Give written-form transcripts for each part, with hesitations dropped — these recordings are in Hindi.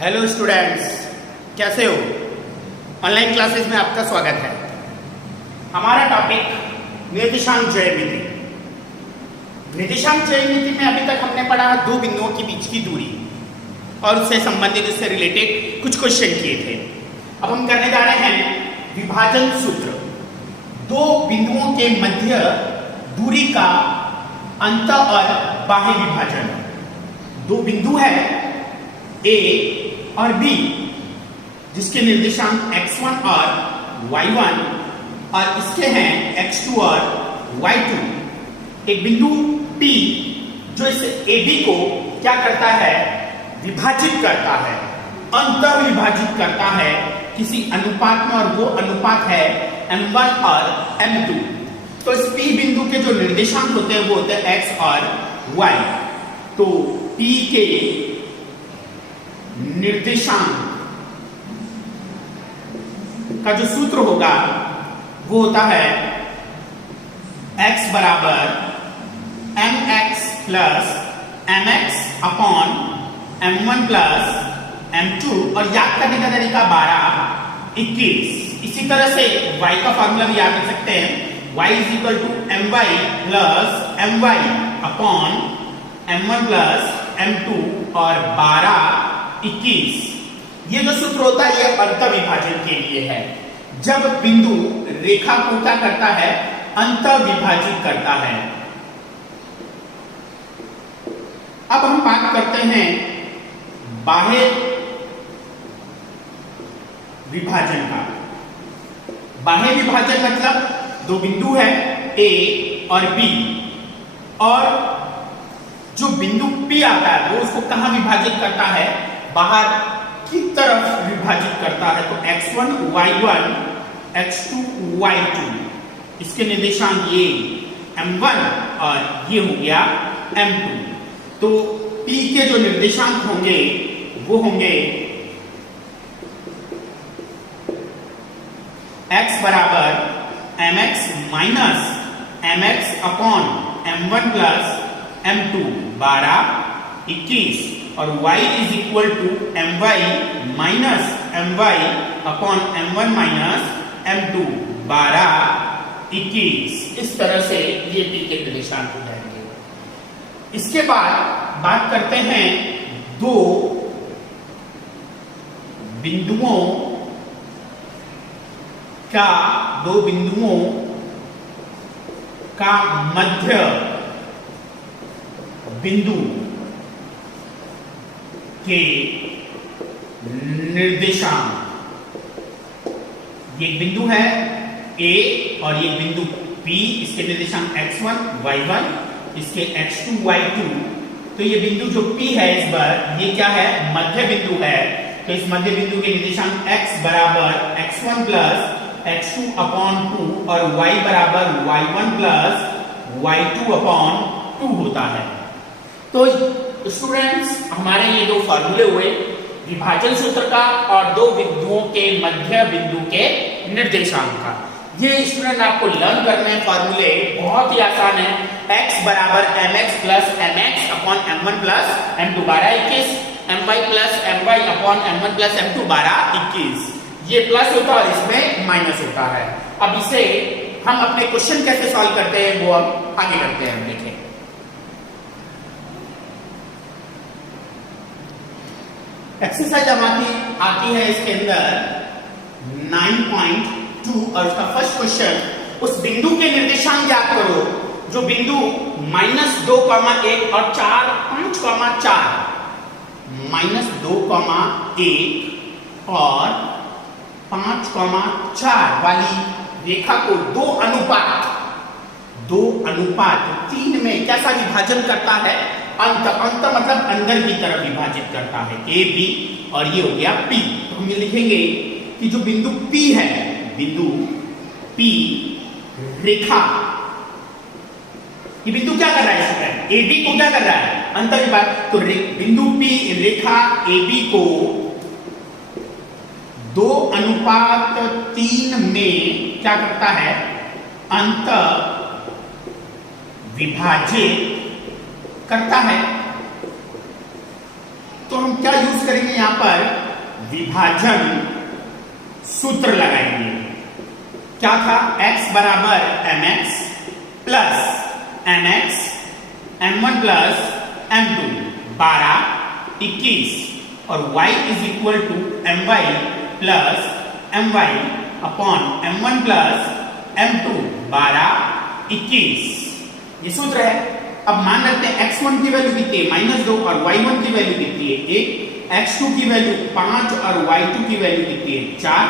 हेलो स्टूडेंट्स, कैसे हो? ऑनलाइन क्लासेस में आपका स्वागत है। हमारा टॉपिक निर्देशांक ज्यामिति। निर्देशांक ज्यामिति में अभी तक हमने पढ़ा दो बिंदुओं के बीच की दूरी और उससे संबंधित, उससे रिलेटेड कुछ क्वेश्चन किए थे। अब हम करने जा रहे हैं विभाजन सूत्र। दो बिंदुओं के मध्य दूरी का अंत और बाह्य विभाजन। दो बिंदु है A और B, जिसके निर्देशांक x1 और y1 और इसके हैं x2 और y2। एक बिंदु P जो इस AB को क्या करता है, विभाजित करता है, अंतर विभाजित करता है किसी अनुपात में, और वो अनुपात है m1 और m2। तो इस P बिंदु के जो निर्देशांक होते हैं वो होते हैं x और y। तो P के निर्देशांक का जो सूत्र होगा वो होता है x बराबर mx plus mx upon m1 plus m2, और याद करने का तरीका 12, 21। इसी तरह से y का फॉर्मूला भी याद कर सकते हैं, y is equal to my plus my upon m1 plus m2 और 12, 21। ये जो सूत्र होता है ये अंतर विभाजन के लिए है, जब बिंदु रेखा को क्या करता है, अंतर विभाजित करता है। अब हम बात करते हैं बाह्य विभाजन का। बाह्य विभाजन मतलब दो बिंदु है A और B, और जो बिंदु P आता है वो उसको कहां विभाजित करता है, बाहर की तरफ विभाजित करता है। तो x1 y1, x2 y2, इसके निर्देशांक ये m1 और ये हो गया m2। तो P के जो निर्देशांक होंगे वो होंगे x बराबर mx minus mx upon m1 plus m2, 12, 21, और y is equal to my minus my upon m1 minus m2, 12, 21। इस तरह से ये P के निर्देशांक हो जाएंगे। इसके बाद बात करते हैं दो बिंदुओं का मध्य बिंदु के निर्देशांक। ये बिंदु है A और ये बिंदु P, इसके निर्देशांक x1 y1, इसके x2 y2। तो ये बिंदु जो P है इस बार ये क्या है, मध्य बिंदु है। तो इस मध्य बिंदु के निर्देशांक x बराबर x1 प्लस x2 अपॉन 2 और y बराबर y1 प्लस y2 अपॉन 2 होता है। तो स्टूडेंट्स, हमारे ये दो फॉर्मूले हुए विभाजन सूत्र का और दो बिंदुओं के मध्य बिंदु के निर्देशांक का। ये स्टूडेंट आपको लर्न करने हैं फॉर्मूले, बहुत ही आसान है। x बराबर mx plus mx upon m1 plus m2, 12, 21, my plus my upon m1 plus m2, 12, 21। ये प्लस होता है और इसमें माइनस होता है। अब इसे हम अपने क्वेश्चन कैसे सॉल्व करते हैं वो अब आगे करते हैं। देखें, एक्सरसाइज आती है इसके अंदर 9.2, और उसका फर्स्ट क्वेश्चन, उस बिंदु के निर्देशांक ज्ञात करो जो बिंदु -2, 1 और 4, 5, 4, -2, 1 और 5, 4 वाली रेखा को दो अनुपात 3 में कैसा विभाजन करता है, अंत मतलब अंदर की तरफ विभाजित करता है, A B, और ये हो गया P। तो हम ये लिखेंगे कि जो बिंदु P है, बिंदु P रेखा, ये बिंदु क्या कर रहा है स्टूडेंट, AB को क्या कर रहा है, अंतर विभाजन। तो बिंदु P रेखा AB को 2:3 में क्या करता है, अंतर विभाजित करता है। तो हम हम क्या यूज करेंगे यहां पर, विभाजन सूत्र लगाएंगे। क्या था, x बराबर mx plus mx m1 plus m2 12 21 और y is equal to my plus my upon m1 plus m2 12 21। ये सूत्र है। अब मान लेते हैं x1 की वैल्यू कितनी है, -2 और y1 की वैल्यू कितनी है 1, x2 की वैल्यू 5 और y2 की वैल्यू कितनी है 4,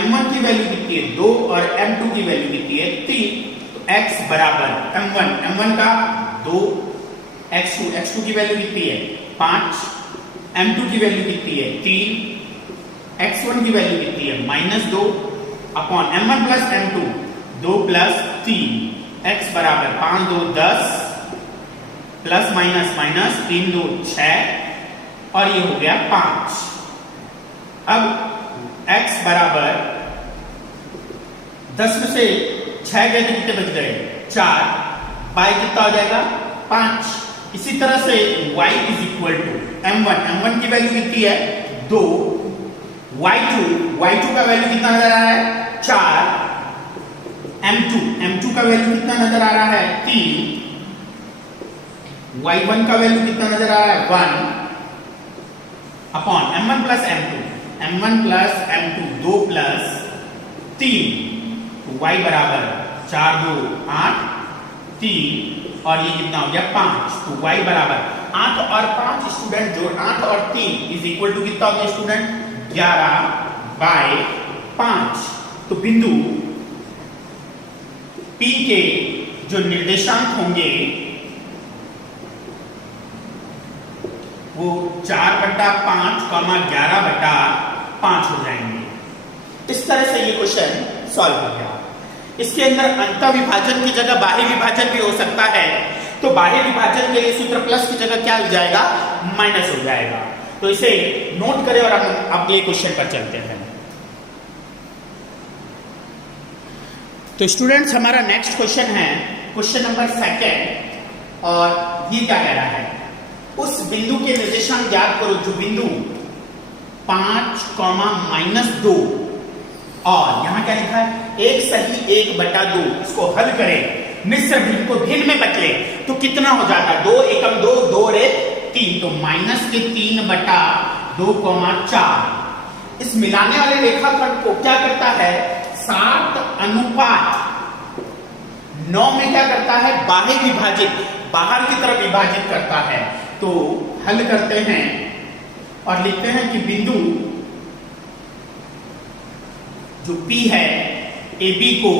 m1 की वैल्यू कितनी है 2 और m2 की वैल्यू कितनी है 3। तो x बराबर m1 का 2, x2 की वैल्यू कितनी है 5, m2 की वैल्यू कितनी है 3, x1 की वैल्यू कितनी है -2 upon m1 plus m2 2 plus 3, x बराबर 5 2 10 प्लस माइनस माइनस 3 2 6 और ये हो गया 5। अब x बराबर 10 में से 6 गए तो कितने बच गए 4, y कितना हो जाएगा 5। इसी तरह से y is equal to m1 की वैल्यू कितनी है 2, y2 का वैल्यू कितना नजर आ रहा है 4, m2 का वैल्यू कितना नजर आ रहा है 3, y1 का वैल्यू कितना नजर आ रहा है 1 upon m1 plus m2 2 plus 3, तो y बराबर 4 2 8 3 और ये कितना हो गया 5। तो y बराबर 8 और 5 स्टूडेंट जोड़ 8 और 3 इज इक्वल टू कितना हो गया स्टूडेंट 11/5। तो बिंदु P के जो निर्देशांक होंगे वो 4/5, 11/5 हो जाएंगे। इस तरह से ये क्वेश्चन सॉल्व हो गया। इसके अंदर अंतः विभाजन की जगह बाह्य विभाजन भी हो सकता है, तो बाह्य विभाजन के लिए सूत्र प्लस की जगह क्या हो जाएगा माइनस हो जाएगा। तो इसे नोट करें और हम अगले क्वेश्चन पर चलते हैं। तो स्टूडेंट्स हमारा नेक्स्ट क्वेश्चन है क्वेश्चन नंबर 2 और ये क्या कह रहा है, उस बिंदु के निर्देशांक ज्ञात करो जो बिंदु 5, -2 और यहां क्या लिखा है 1 सही 1/2, इसको हल करें मिश्र भिन्न को भिन्न में बदले तो कितना हो जाता 2 एकम 2 2 रे 3, तो -3/2, 4। इस मिलाने वाले रेखाखंड को क्या करता है 7:9 में क्या करता है बाह्य विभाजित, बाहर की तरफ विभाजित करता है। तो हल करते हैं और लिखते हैं कि बिंदु जो P है AB को,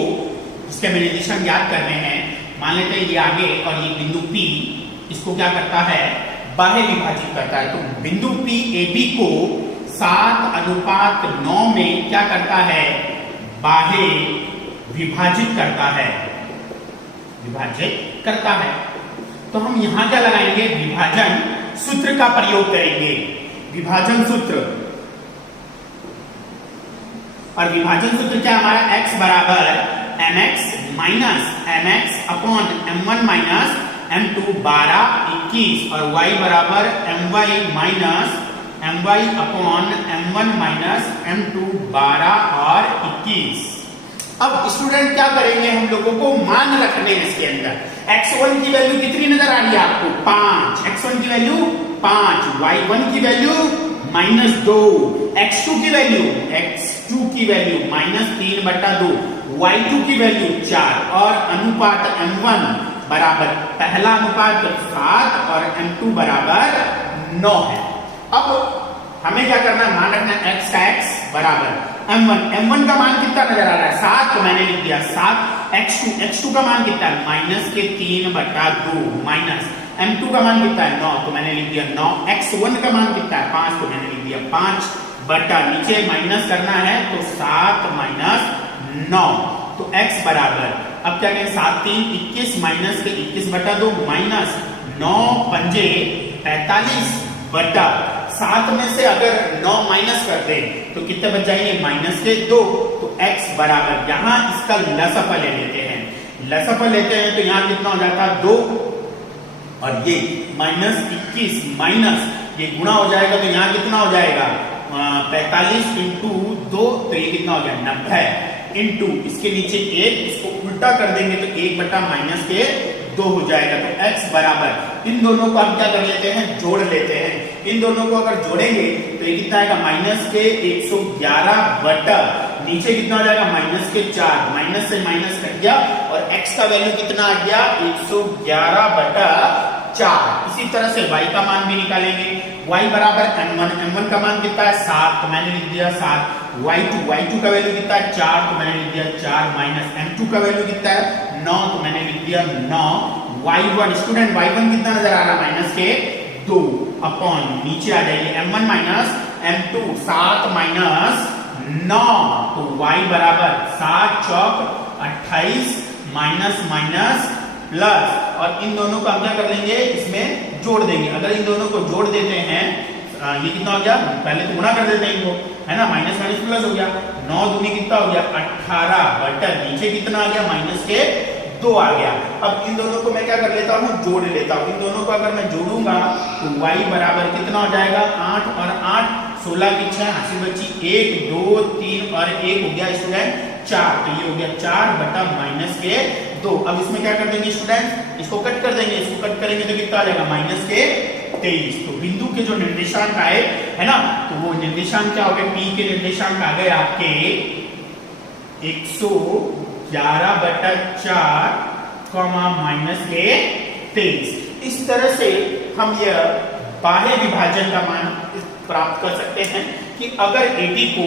जिसके हमें निर्देशांक ज्ञात करने हैं, मान लेते हैं ये आगे और ये बिंदु P, इसको क्या करता है बाह्य विभाजित करता है। तो बिंदु P AB को 7:9 में क्या करता है बाह्य विभाजित करता है, विभाजित करता है। तो हम यहां क्या लगाएंगे विभाजन सूत्र का प्रयोग करेंगे, विभाजन सूत्र। और विभाजन सूत्र क्या हमारा x बराबर mx minus mx upon m1 minus m2 12 21 और y बराबर my minus my upon m1 minus m2 12 और 21। अब स्टूडेंट क्या करेंगे, हम लोगों को मान रखने हैं इसके अंदर। x1 की वैल्यू कितनी नजर आ रही है आपको 5, x1 की वैल्यू 5, y1 की वैल्यू -2, x2 की वैल्यू -3/2, y2 की वैल्यू 4 और अनुपात m1 बराबर पहला अनुपात 7 और m2 बराबर 9 है। अब हमें क्या करना है मान रखना है x का x बराबर m1 का मान कितना नजर आ रहा है 7, तो मैंने लिख दिया 7, x2 का मान कितना है -3/2 माइनस m2 का मान कितना है 9, तो मैंने लिख दिया 9, x1 का मान कितना है 5, तो मैंने लिख दिया 5 बटा नीचे माइनस करना है तो 7 - 9, तो x बराबर अब क्या कहें 7 3 21 माइनस के 21/2 माइनस 9 पंजे 45 बटा 7 में से अगर 9 माइनस कर दे तो कितने बच जाएंगे -2, तो x बराबर यहां इसका लसफल ले लेते हैं, लसफल लेते हैं तो यहां कितना हो जाता 2 और ये -21 माइनस ये गुणा हो जाएगा तो यहाँ कितना हो जाएगा 45 इंटू 2, तो ये कितना हो गया 90 इंटू इसके नीचे 1, इसको उल्टा कर देंगे तो 1 बटा माइनस के 2 हो जाएगा। तो x बराबर, इन दोनों को हम क्या कर लेते हैं, जोड़ लेते हैं। इन दोनों को अगर जोड़ेंगे तो ये कितना आएगा माइनस के 111 बटा नीचे कितना हो जाएगा माइनस के 4, माइनस से माइनस कट गया और x का वैल्यू कितना आ गया 111 बटा 4। इसी तरह से y का मान भी निकालेंगे। y बराबर m1, m1 का मान कितना है 7, तो मैंने लिख दिया 7। y2 का वैल्यू कितना है 4, तो मैंने लिख दिया 4 माइनस m2 का वैल्यू कितना है 9, तो मैंने लिख दिया 9। y1 स्टूडेंट y1 कितना नजर आ रहा माइनस के 2 अपॉन नीचे आ जाएगी m1 माइनस m2, 7 माइनस 9, तो y बराबर 7 चौक 28 माइनस माइनस प्लस, और इन दोनों को हम क्या कर लेंगे इसमें जोड़ देंगे। अगर इन दोनों को जोड़ देते हैं ये कितना हो गया, पहले तो गुणा कर देते हैं इनको, है ना, माइनस माइनस प्लस हो गया, 9 दूनी कितना हो गया 18 बटा नीचे कितना आ गया माइनस के 2 आ गया। अब इन दोनों को मैं क्या कर लेता हूँ, जोड़ लेता हूँ। इन दोनों को अगर मैं जोड़ूंगा तो y बराबर कितना हो जाएगा 8 और 8 16 की 6 हासिल बची 1 2 3 और 1 हो गया स्टूडेंट 4, तो ये हो गया 4 बटा माइनस के 2। अब इसमें क्या कर देंगे स्टूडेंट, इसको कट कर देंगे, इसको कट करेंगे तो कितना आ जाएगा माइनस के 23। तो बिंदु के जो निर्देशांक आए है ना, तो वो निर्देशांक क्या हो गए, P के निर्देशांक आ गए आपके 111 बटा 4 माइनस के 23। इस तरह से हम यह बाह्य विभाजन का मान प्राप्त कर सकते हैं कि अगर AB को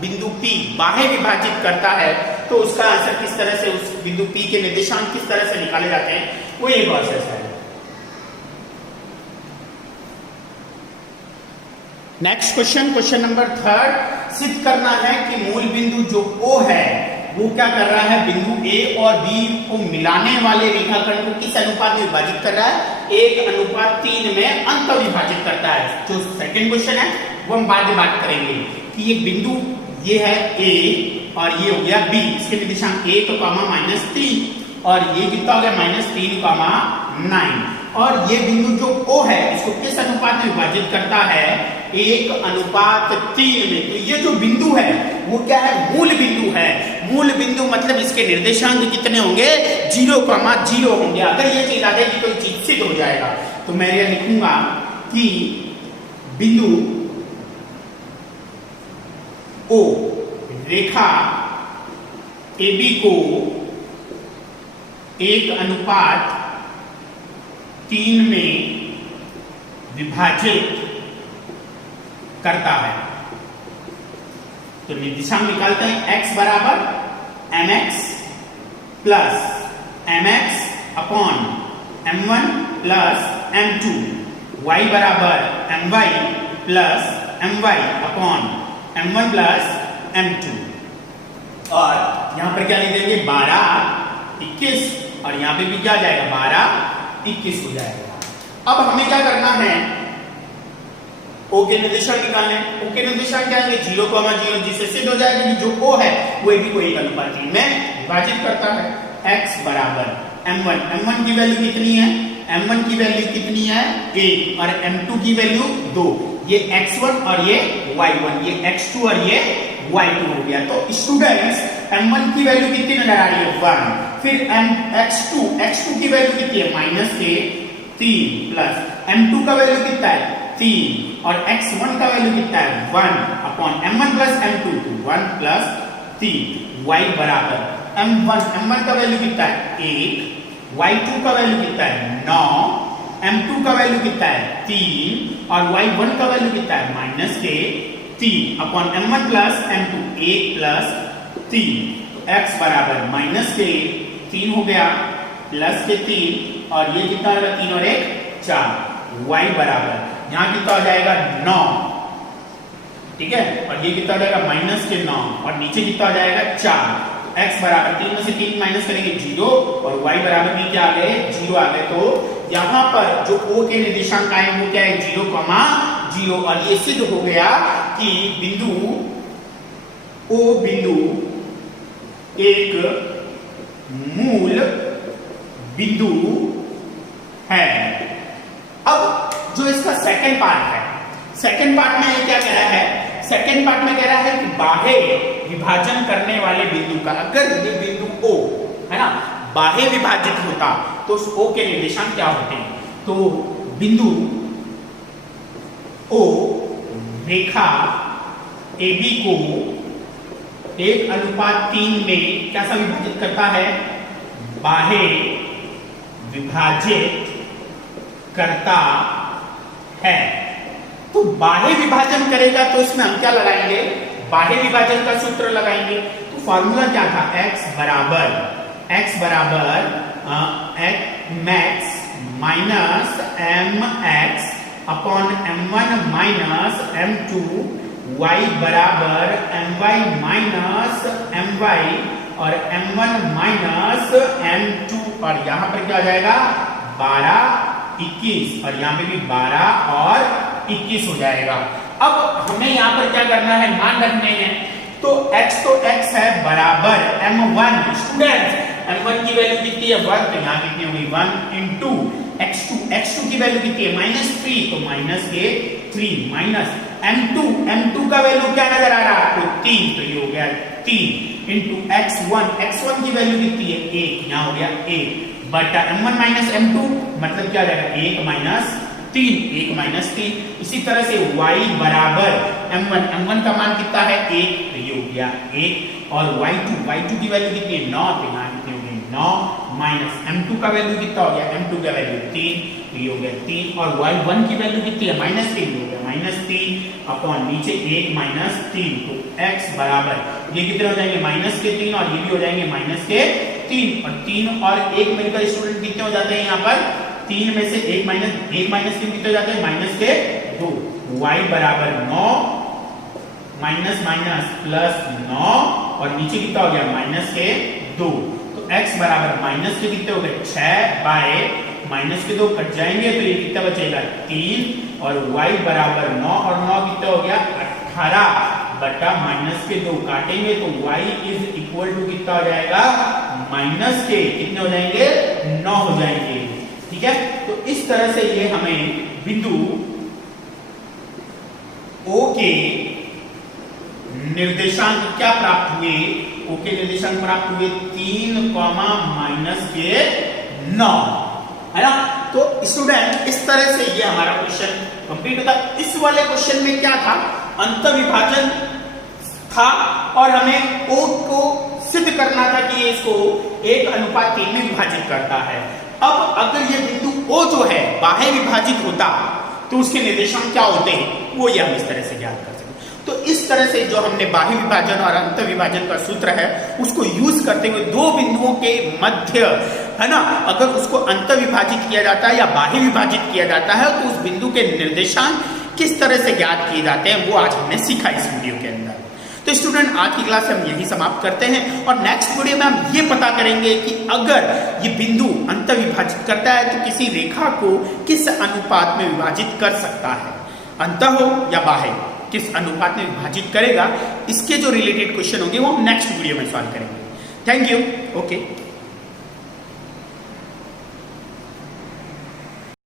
बिंदु P बाह्य विभाजित करता है तो उसका आंसर किस तरह से, उस बिंदु P के निर्देशांक किस तरह से निकाले जाते हैं, वो ये प्रोसेस है। नेक्स्ट क्वेश्चन, क्वेश्चन नंबर 3, सिद्ध करना है कि मूल बिंदु जो O है वो क्या कर रहा है, बिंदु A और B को मिलाने वाले रेखाखंड को किस अनुपात में विभाजित कर रहा है, 1:3 में अंत विभाजित करता है। जो सेकंड क्वेश्चन है वो हम बाद में बात करेंगे कि ये बिंदु ये है A और ये हो गया B, इसके निर्देशांक 1, -3 और ये कितना हो गया -3, और ये बिंदु जो O है इसको किस अनुपात में विभाजित करता है, 1:3 में। तो ये जो बिंदु है वो क्या है, मूल बिंदु है। मूल बिंदु मतलब इसके निर्देशांक कितने होंगे, 0,0 होंगे। अगर ये चीज आ जाएगी तो चीज सिद्ध हो जाएगा। तो मैं ये लिखूंगा कि बिंदु O रेखा AB को 1:3 में विभाजित करता है। तो निर्देशांक निकालते हैं, x बराबर mx plus mx upon m1 plus m2, y बराबर my plus my upon m1 plus m2, और यहां पर क्या लिख देंगे 12 21, और यहां पे भी क्या आ जाएगा 12 21 हो जाएगा। अब हमें क्या करना है, O के निर्देशांक निकालने। O के निर्देशांक क्या है, 0,0, जिससे सिद्ध हो जाएगा कि जो O है वो AB को 1:3 में विभाजित करता है। x बराबर m1 की वैल्यू कितनी है, m1 की वैल्यू कितनी है 1 और m2 की वैल्यू 2, ये x1 और ये y1, ये x2 और ये y2 हो गया। तो स्टूडेंट्स m1 की वैल्यू कितनी नजर आ रही है 1, फिर x2 की वैल्यू कितनी है -3 प्लस m2 का वैल्यू कितना है 3 और x1 का वैल्यू कितना है 1 upon m1 plus m2 1 plus 3, y बराबर m1 का वैल्यू कितना है 1, y2 का वैल्यू कितना है 9, m2 का वैल्यू कितना है 3 और y1 का वैल्यू कितना है -3 upon m1 plus m2 1 plus 3। तो x बराबर -3 हो गया प्लस के 3 और ये कितना होगा 3 और 1 4, y बराबर यहां कितना हो जाएगा 9, ठीक है, और ये कितना हो जाएगा -9 और नीचे कितना हो जाएगा 4। तो x बराबर 3 में से 3 माइनस करेंगे 0 और y बराबर भी क्या आ गए 0 आ गए। तो यहां पर जो O के निर्देशांक आए वो क्या है 0,0, और ये सिद्ध हो गया कि बिंदु O बिंदु एक मूल बिंदु है। अब जो इसका सेकंड पार्ट है, सेकंड पार्ट में ये क्या कह रहा है, सेकंड पार्ट में कह रहा है कि बाह्य विभाजन करने वाले बिंदु का, अगर ये बिंदु O है ना बाह्य विभाजित होता तो उस O के निर्देशांक क्या होते हैं। तो बिंदु O रेखा AB को 1:3 में कैसा विभाजित करता है, बाह्य विभाजित करता है। तो बाह्य विभाजन करेगा तो इसमें हम क्या लगाएंगे, बाह्य विभाजन का सूत्र लगाएंगे। तो फॉर्मूला क्या था, x बराबर max minus mx upon m1 minus m2, y बराबर my माइनस my और m1 माइनस m2, और यहां पर क्या हो जाएगा 12 21, और यहां पे भी 12 और 21 हो जाएगा। अब हमें यहां पर क्या करना है, मान रखने हैं। तो x है बराबर m1, स्टूडेंट्स m1 की वैल्यू कितनी है 1, तो यहां कितनी होगी 1 इंटू x2 की वैल्यू कितनी है -3, तो -3 माइनस m2 का वैल्यू क्या नजर आ रहा है आपको 3, तो ये हो गया 3 इंटू x1 की वैल्यू कितनी है 1, यहां हो गया 1 बटा m1 माइनस m2, मतलब क्या आ जाएगा 1 माइनस 3। इसी तरह से y बराबर m1 का मान कितना है 1, तो ये हो गया 1, और y2 की वैल्यू कितनी है 9, तो यहाँ कितनी हो गई 9 माइनस m2 का वैल्यू कितना हो गया, m2 का वैल्यू 3, तो ये हो गया 3, और y1 की वैल्यू कितनी है -3, हो गया -3 अपॉन नीचे 1 माइनस 3, तो x बराबर ये कितने हो जाएंगे -3, और ये भी हो जाएंगे -3, और 3 और 1 मिलकर स्टूडेंट कितने हो जाते हैं यहाँ पर 3 में से 1 माइनस 3 कितने हो जाते हैं -2, y बराबर 9 माइनस प्लस 9, और नीचे कितना हो गया -2, तो x बराबर माइनस के कितने हो गए 6 बाय -2 कट जाएंगे, तो ये कितना बचेगा 3, और y बराबर 9 और 9 कितना हो गया 18 बटा -2 काटेंगे तो y इज इक्वल टू कितना हो जाएगा कितने हो जाएंगे 9 हो जाएंगे। ठीक है, तो इस तरह से ये हमें बिंदु O के निर्देशांक क्या प्राप्त हुए, O के निर्देशांक प्राप्त हुए 3, -9 है ना। तो स्टूडेंट इस तरह से ये हमारा क्वेश्चन कंप्लीट होता। इस वाले क्वेश्चन में क्या था, अंतर्विभाजन था और हमें O को सिद्ध करना था कि ये इसको 1:3 में विभाजित करता है। अब अगर ये बिंदु O जो है बाह्य विभाजित होता तो उसके निर्देशांक क्या होते हैं, वो ये हम इस तरह से ज्ञात कर सकते। तो इस तरह से जो हमने बाह्य विभाजन और अंतर्विभाजन का सूत्र है उसको यूज करते हुए दो बिंदुओं के मध्य है ना, अगर उसको अंतर्विभाजित किया जाता है या बाह्य विभाजित किया जाता है तो उस बिंदु के निर्देशांक किस तरह से ज्ञात किए जाते हैं वो आज हमने सीखा इस वीडियो के अंदर। तो स्टूडेंट आज की क्लास हम यही समाप्त करते हैं और नेक्स्ट वीडियो में हम ये पता करेंगे कि अगर ये बिंदु अंतर्विभाजित करता है तो किसी रेखा को किस अनुपात में विभाजित कर सकता है, अंतः हो या बाह्य, किस अनुपात में विभाजित करेगा। इसके जो रिलेटेड क्वेश्चन होंगे वो हम नेक्स्ट वीडियो में सॉल्व करेंगे। Thank you. ओके।